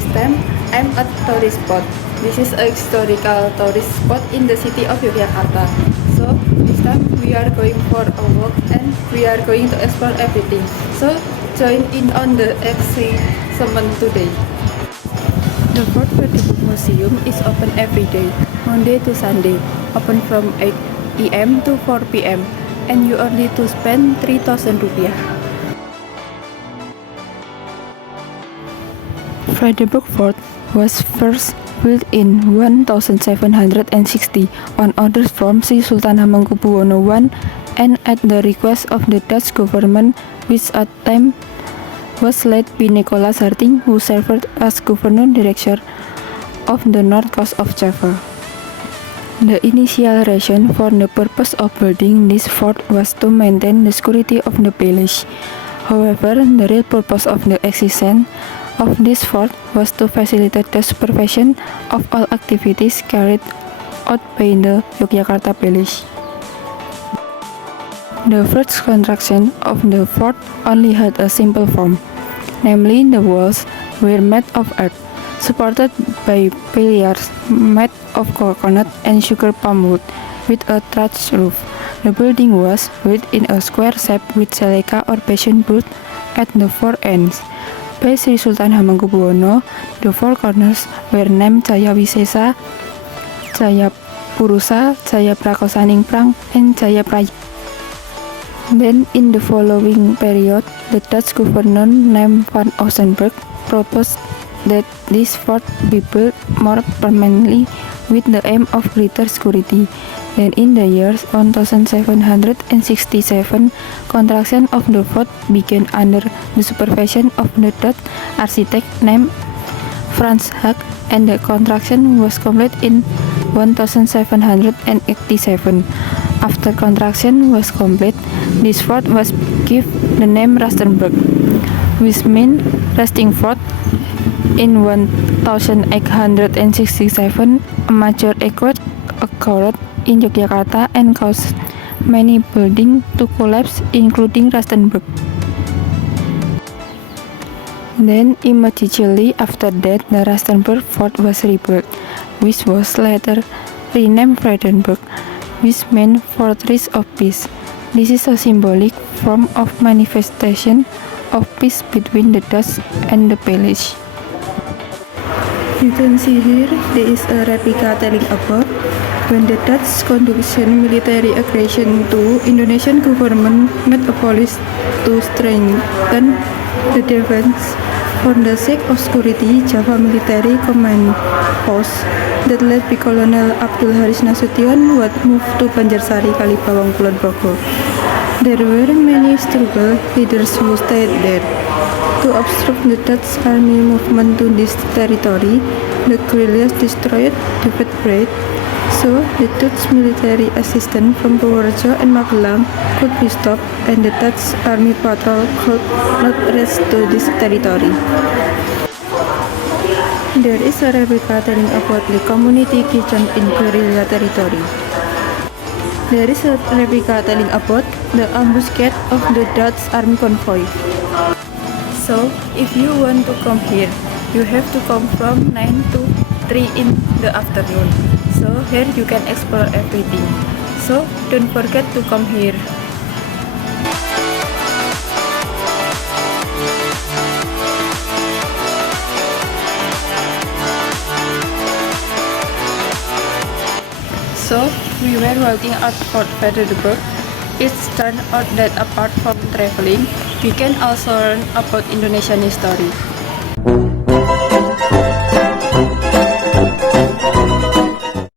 This time, I'm at tourist spot. This is a historical tourist spot in the city of Yogyakarta. So, this time we are going for a walk and we are going to explore everything. So, join in on the excitement today. The Fort Frederick Museum is open every day, Monday to Sunday, open from 8 a.m. to 4 p.m. and you only to spend 3,000 rupiah. Frederick Fort was first built in 1760 on orders from Sri Sultan Hamengkubuwono I and at the request of the Dutch government, which at time was led by Nicolas Harting, who served as governor director of the north coast of Java. The initial reason for the purpose of building this fort was to maintain the security of the palace. However, the real purpose of the existence of this fort was to facilitate the supervision of all activities carried out by the Yogyakarta Palace. The first construction of the fort only had a simple form, namely the walls were made of earth, supported by pillars made of coconut and sugar palm wood with a thatched roof. The building was built in a square shape with celica or passion wood at the four ends. By Sri Sultan Hamengkubuwono, the four corners were named Jaya Wisesa, Jaya Purusa, Jaya Prakosaningprang, and Jaya Praya. Then, in the following period, the Dutch governor named Van Ossenburg proposed that this fort be built more permanently with the aim of greater security. Then in the year 1767, construction of the fort began under the supervision of the Dutch architect named Frans Hag, and the construction was complete in 1787. After construction was complete, this fort was given the name Rustenburg, which means resting fort. In 1867, a major earthquake occurred in Yogyakarta and caused many buildings to collapse, including Rustenburg. Then, immediately after that, the Rustenburg fort was rebuilt, which was later renamed Fredericksburg, which meant Fortress of Peace. This is a symbolic form of manifestation of peace between the Dutch and the palace. You can see here, there is a replica telling about when the Dutch conducted military aggression to Indonesian government made a policy to strengthen the defense. For the sake of security, Java Military Command Post that led by Colonel Abdul Haris Nasution was moved to Banjarsari, Kalibawang, Kulon Progo. There were many struggle leaders who stayed there. To obstruct the Dutch army movement to this territory, the guerrillas destroyed the vertebrate, so the Dutch military assistance from Purworejo and Magelang could be stopped and the Dutch army patrol could not reach to this territory. There is a replica telling about the community kitchen in guerrilla territory. There is a replica telling about the ambuscade of the Dutch army convoy. So, if you want to come here, you have to come from 9 to 3 in the afternoon. So, here you can explore everything. So, don't forget to come here. So, we were walking at Fort Fredericksburg. It turned out that apart from traveling, we can also learn about Indonesian history.